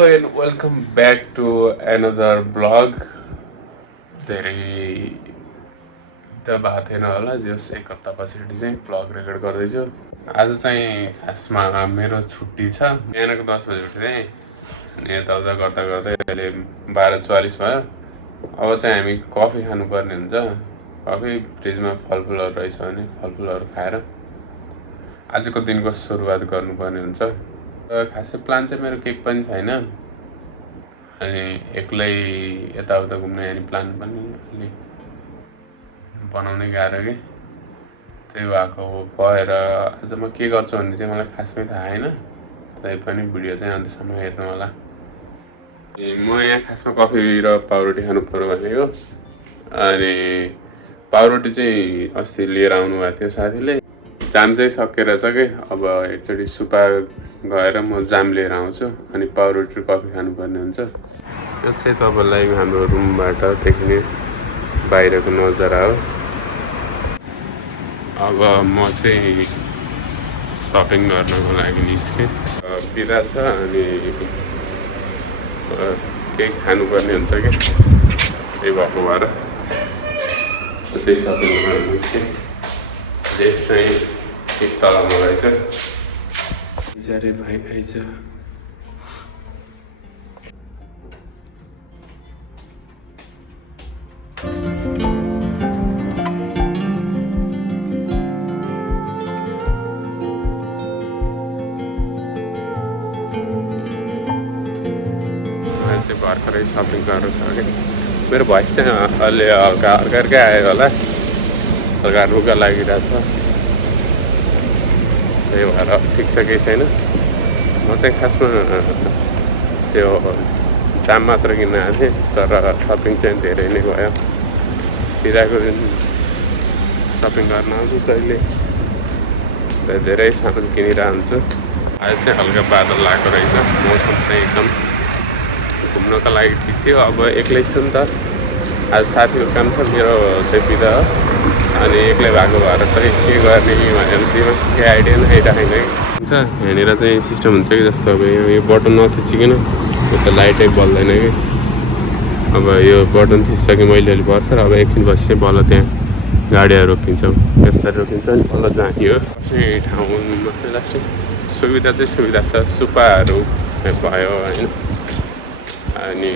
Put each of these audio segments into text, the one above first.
and welcome back to another vlog. धेरै त भएको थिएन होला, जस एक हप्ता पछाडि चाहिँ भ्लग रेकर्ड गर्दैछु। आज चाहिँ खासमा मेरो छुट्टी छ। बिहानको 10 बजे उठेँ अनि यताउता गर्दा गर्दै अहिले 12:44 भयो। अब चाहिँ हामी कफी खानुपर्ने हुन्छ। कफी फ्रिजमा फलफुलहरू रहेछ भने फलफुलहरू खाएर आजको दिनको सुरुवात गर्नुपर्ने हुन्छ। खासै प्लान चाहिँ मेरो केही पनि छैन, अनि एक्लै यताउता घुम्ने अनि प्लान पनि अलि बनाउनै गाह्रो कि, त्यही भएको भएर आज म के गर्छु भन्ने चाहिँ मलाई खासमै थाहा छैन। तै पनि भिडियो चाहिँ अन्त्यसम्म हेर्नु होला। म यहाँ खासमा कफी र पाउरोटी खानु पर्यो भनेको, अनि पाउरोटी चाहिँ अस्ति लिएर आउनु भएको थियो साथीले। जाम चाहिँ सकेर छ कि, अब एकचोटि सुपा गएर म जाम लिएर आउँछु अनि पाउरोटी र कफी खानुपर्ने हुन्छ। यो चाहिँ तपाईँलाई हाम्रो रुमबाट देखिने बाहिरको नजारा हो। अब म चाहिँ सपिङ गर्नको लागि निस्केँ। बिदा छ अनि केही खानुपर्ने हुन्छ कि, त्यही भएको भएर त्यही सपिङ गर्न निस्केँ। डेट चाहिँ एक तलमा रहेछ। बिचारे भाइ आइज। भर्खरै सपिङ गर्नु सक्यो। मेरो भोइस चाहिँ अलि हल्का आयो होला, हल्का रुगा लागिरहेछ, त्यही भएर ठिक छ, केही छैन। म चाहिँ खासमा त्यो जाम मात्र किन्न आएको थिएँ, तर सपिङ चाहिँ धेरै नै भयो। बिदाको दिन सपिङ गर्न आउँछु जहिले, धेरै सामान किनिरहेको हुन्छु। आज चाहिँ हल्का बादल लागेको रहेछ, मौसम चाहिँ एकदम घुम्नको लागि ठिक थियो। अब एक्लै छु नि त, आज साथीको काम छ, मेरो चाहिँ बिदा हो, अनि एक्लै भएको भएर चाहिँ के गर्ने भनेर दिमाग केही आइडिया नै आइरहेको हुन्छ। यहाँनिर चाहिँ सिस्टम हुन्छ कि, जस्तो अब यो बटन नथिचिकन यो त लाइटै बल्दैन कि। अब यो बटन थिचिसकेँ मैले अलि भर्खर, अब एकछिन पछि बल्ल त्यहाँ गाडीहरू रोकिन्छ, यस्तरी रोकिन्छ अनि बल्ल जाने हो। चाहिँ ठाउँमा लास्ट सुविधा चाहिँ सुविधा छ, सुपाहरू भयो होइन, अनि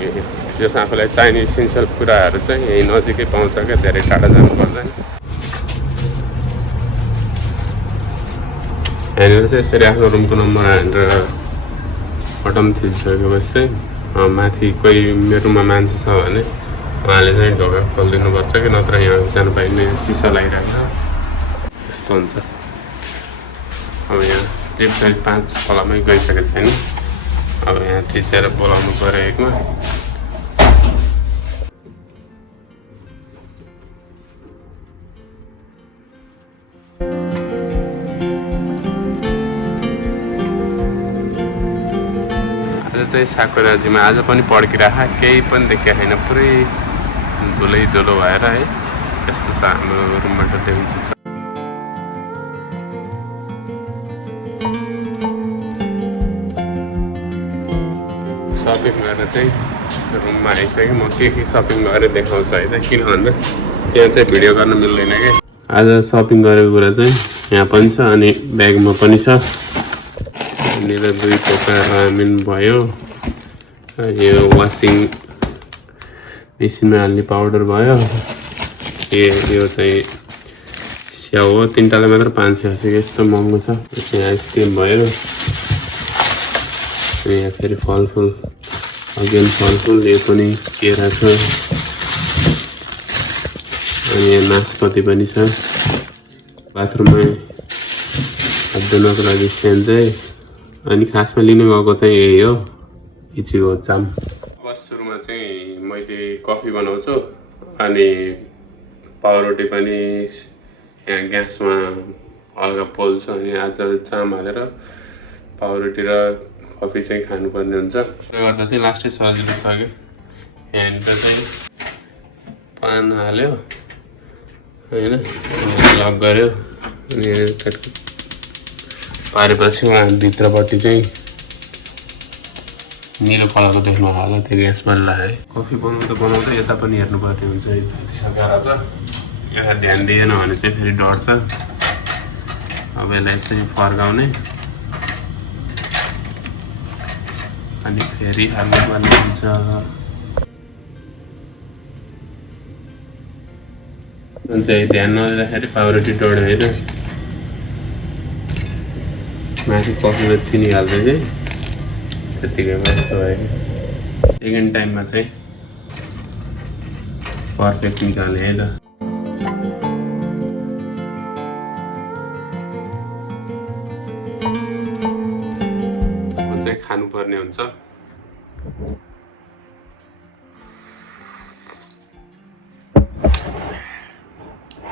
जस आफूलाई चाहिने इसेन्सियल कुराहरू चाहिँ यहीँ नजिकै पाउँछ क्या, धेरै टाढा जानु पर्दैन। यहाँनिर चाहिँ यसरी आफ्नो रुमको नम्बर हालेर बटन थिचिसकेपछि चाहिँ माथि कोही मेरो रुममा मान्छे छ भने उहाँले चाहिँ ढोका खोलिदिनुपर्छ कि, नत्र यहाँ जानु पाइने सिसा लगाइरहेको छ, यस्तो हुन्छ। अब यहाँ लिफ्ट चाहिँ 5 तलामै गइसकेको छैन, अब यहाँ थिचेर बोलाउनु पऱ्यो एकमा। आज चाहिँ साकुराजीमा आज पनि पड्किरहेको, केही पनि देखिएको छैन, पुरै धुलै धुलो भएर है, यस्तो छ हाम्रो रुमबाट देखिन्छ। सपिङ गरेर चाहिँ रुममा आइसक्यो। म के सपिङ गरेर देखाउँछु है त, किन भन्दा त्यहाँ चाहिँ भिडियो गर्न मिल्दैन कि। आज सपिङ गरेको कुरा चाहिँ यहाँ पनि छ अनि ब्यागमा पनि छ। यहाँनिर 2 पोका रामेन भयो, यो वासिङ मेसिनमा हाल्ने पाउडर भयो, यो चाहिँ स्याउ हो, 3टालाई मात्र 500 यस्तो महँगो छ। यहाँ आइसक्रिम भयो, यहाँ फेरि फलफुल, अगेन फलफुल, यो पनि केरा छ, अनि यहाँ नास्पति पनि छ। बाथरुममा हात धुनको लागि सेन्जै, अनि खासमा लिनु गएको चाहिँ यही हो, इचिगो जाम। अब सुरुमा चाहिँ मैले कफी बनाउँछु अनि पाउरोटी पनि यहाँ ग्यासमा हल्का पोल्छु, अनि आज जाम हालेर पाउरोटी र कफी चाहिँ खानुपर्ने हुन्छ। त्यसले गर्दा चाहिँ लास्टै सजिलो छ कि, यहाँनिर चाहिँ पान हाल्यो होइन, लक गऱ्यो अनि पारेपछि उहाँ भित्रपट्टि चाहिँ निलो कलरको देख्नु होला त्यो ग्यास बलिरहेको है। कफी बनाउँदा यता पनि हेर्नुपर्ने हुन्छ। सकेर चाहिँ यता ध्यान दिएन भने चाहिँ फेरि डढ्छ। अब यसलाई चाहिँ फर्काउने अनि फेरि हाल्नुपर्ने हुन्छ। चाहिँ ध्यान नदिँदाखेरि पाउरोटी डढ्यो होइन। माथि कफीमा चिनी हाल्दै चाहिँ त्यतिकैमा यस्तो भयो। सेकेन्ड टाइममा चाहिँ पर्फेक्ट निकाल्ने है त। म चाहिँ खानुपर्ने हुन्छ।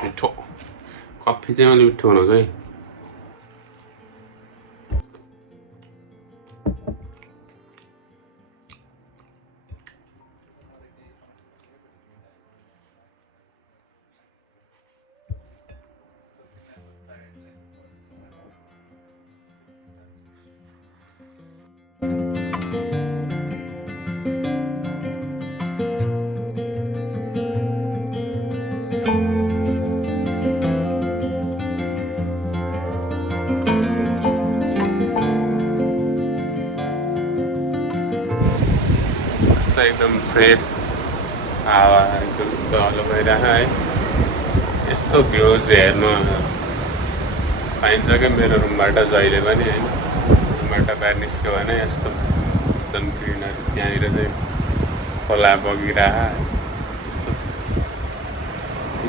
मिठो कफी चाहिँ अलिक मिठो बनाउँछ है। एकदम फ्रेस हावा एकदम तल भइरहेको है। यस्तो भ्यूज हेर्नु पाइन्छ क्या मेरो रुमबाट जहिले पनि होइन। रुमबाट बाहिर निस्क्यो भने यस्तो एकदम ग्रिनरी त्यहाँनिर चाहिँ खोला बगिरहेको यस्तो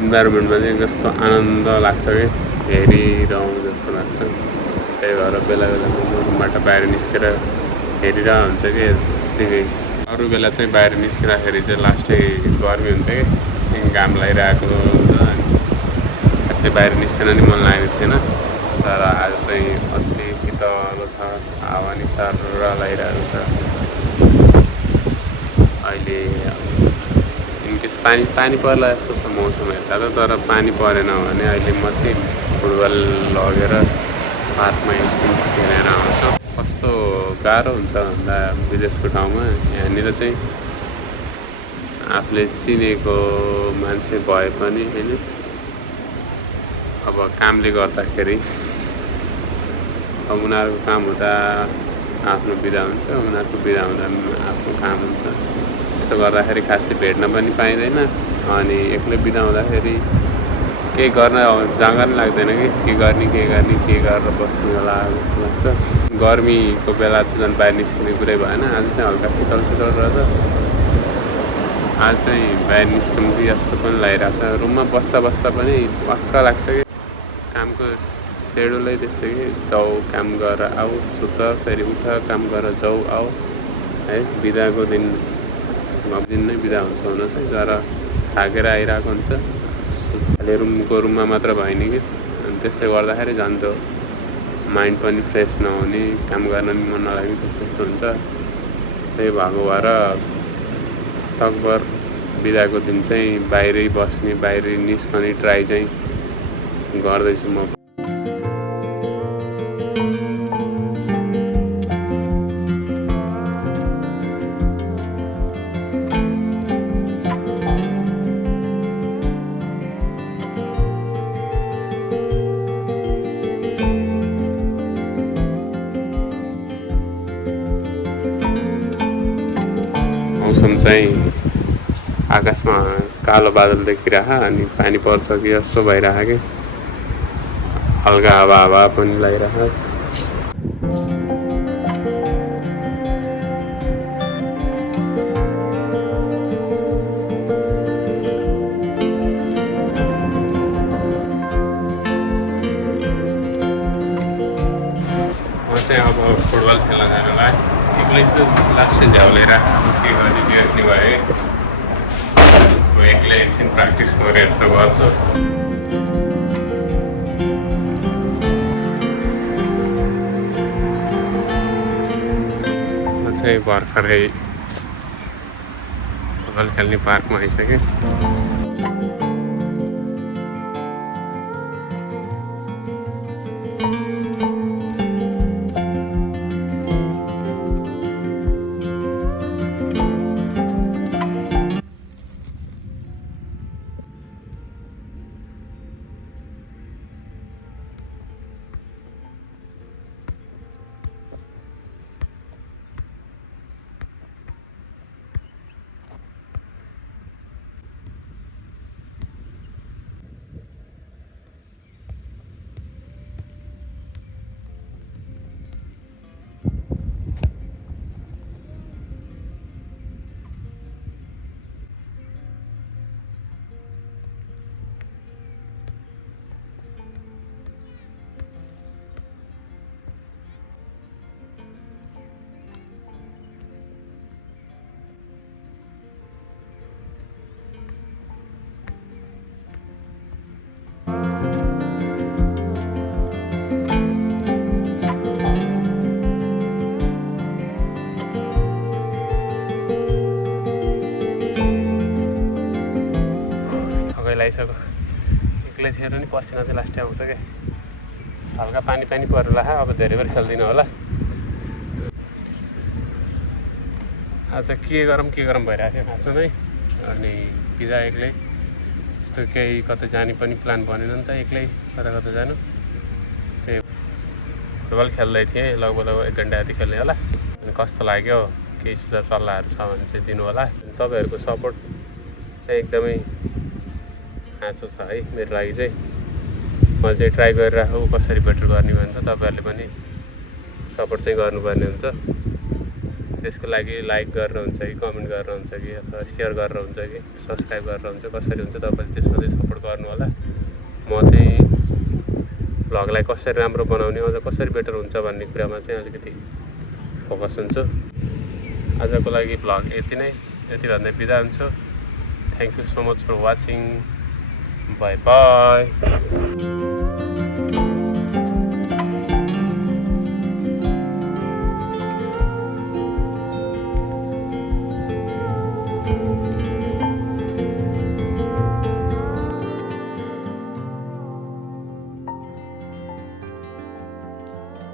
इन्भाइरोमेन्टमा चाहिँ कस्तो आनन्द लाग्छ कि हेरिरहँ जस्तो लाग्छ। त्यही भएर बेला बेला रुमबाट बाहिर निस्केर हेरिरहेको हुन्छ कि त्यतिकै। अरू बेला चाहिँ बाहिर निस्किँदाखेरि चाहिँ लास्टै गर्मी हुन्छ कि घाम लगाइरहेको हुन्छ। खासै बाहिर निस्किन नि मन लागेको थिएन। तर आज चाहिँ अति शीतल छ, हावा नि सर्र लगाइरहेको छ। अहिले इनकेस पानी पर्ला जस्तो छ मौसम हेर्दा त। तर पानी परेन भने अहिले म चाहिँ फुटबल लगेर पार्कमा एकछिन खेलेर आउँछु। कस्तो गाह्रो हुन्छ भन्दा विदेशको ठाउँमा यहाँनिर चाहिँ आफूले चिनेको मान्छे भए पनि होइन, अब कामले गर्दाखेरि अब उनीहरूको काम हुँदा आफ्नो बिदा हुन्छ, उनीहरूको बिदा हुँदा आफ्नो काम हुन्छ। त्यस्तो गर्दाखेरि खासै भेट्न पनि पाइँदैन। अनि एक्लै बिदा हुँदाखेरि केही गर्न जग्गा पनि लाग्दैन कि के गर्ने के गरेर बस्नु होला जस्तो लाग्छ। गर्मीको बेला चाहिँ झन् बाहिर निस्किने कुरै भएन। आज चाहिँ हल्का शीतल रहेछ। आज चाहिँ बाहिर निस्कनु कि जस्तो पनि लागिरहेको छ। रुममा बस्दा पनि वाक्क लाग्छ कि कामको सेड्युलै त्यस्तै कि जाऊ काम गरेर आऊ, सुत, फेरि उठ, काम गरेर जाऊ आऊ है। बिदाको दिन नै बिदा हुन्छ हुन चाहिँ। तर थाकेर आइरहेको हुन्छ। खालि रुममा मात्र भएन कि अनि त्यस्तै गर्दाखेरि झन् त्यो माइन्ड पनि फ्रेस नहुने, काम गर्न पनि मन नलाग्ने त्यस्तो हुन्छ। त्यही भएको भएर सकभर बिदाको दिन चाहिँ बाहिरै बस्ने, बाहिरै निस्कने ट्राई चाहिँ गर्दैछु म। मौसम चाहिँ आकाशमा कालो बादल देखिरह अनि पानी पर्छ कि जस्तो भइरह कि हल्का हावा पनि लागिरह। म चाहिँ अब फुटबल खेल्न जानुलाई एक्लै लास्ट झ्याउलेर के गर्ने भए एक्लै एकछिन प्र्याक्टिस गरे जस्तो गर्छु। म चाहिँ भर्खरै फुटबल खेल्ने पार्कमा आइसकेँ। लगाइसक्यो एक्लै थियो नि पसिना चाहिँ लास्टै आउँछ क्या हल्का पानी परेला अब धेरै बेर खेल्दिनँ होला आज के गरौँ भइरहेको थियो खासमा चाहिँ अनि पिजा एक्लै यस्तो केही कतै जाने पनि प्लान बनेन नि त एक्लै कता जानु त्यही फुटबल खेल्दै थिएँ लगभग 1 घन्टा जति खेल्ने होला अनि कस्तो लाग्यो केही सुझाव सल्लाहहरू छ भने चाहिँ दिनु होला तपाईँहरूको सपोर्ट चाहिँ एकदमै खाँचो छ है मेरो लागि चाहिँ मैले चाहिँ ट्राई गरिराखौँ कसरी बेटर गर्ने भने त तपाईँहरूले पनि सपोर्ट चाहिँ गर्नुपर्ने हुन्छ त्यसको लागि लाइक गरेर हुन्छ कि कमेन्ट गरेर हुन्छ कि अथवा सेयर गरेर हुन्छ कि सब्सक्राइब गरेर हुन्छ कसरी हुन्छ तपाईँले त्यसमा चाहिँ सपोर्ट गर्नु होला म चाहिँ भ्लगलाई कसरी राम्रो बनाउने अझ कसरी बेटर हुन्छ भन्ने कुरामा चाहिँ अलिकति फोकस हुन्छु आजको लागि भ्लग यति भन्दै बिदा हुन्छु thank you so much for watching bye by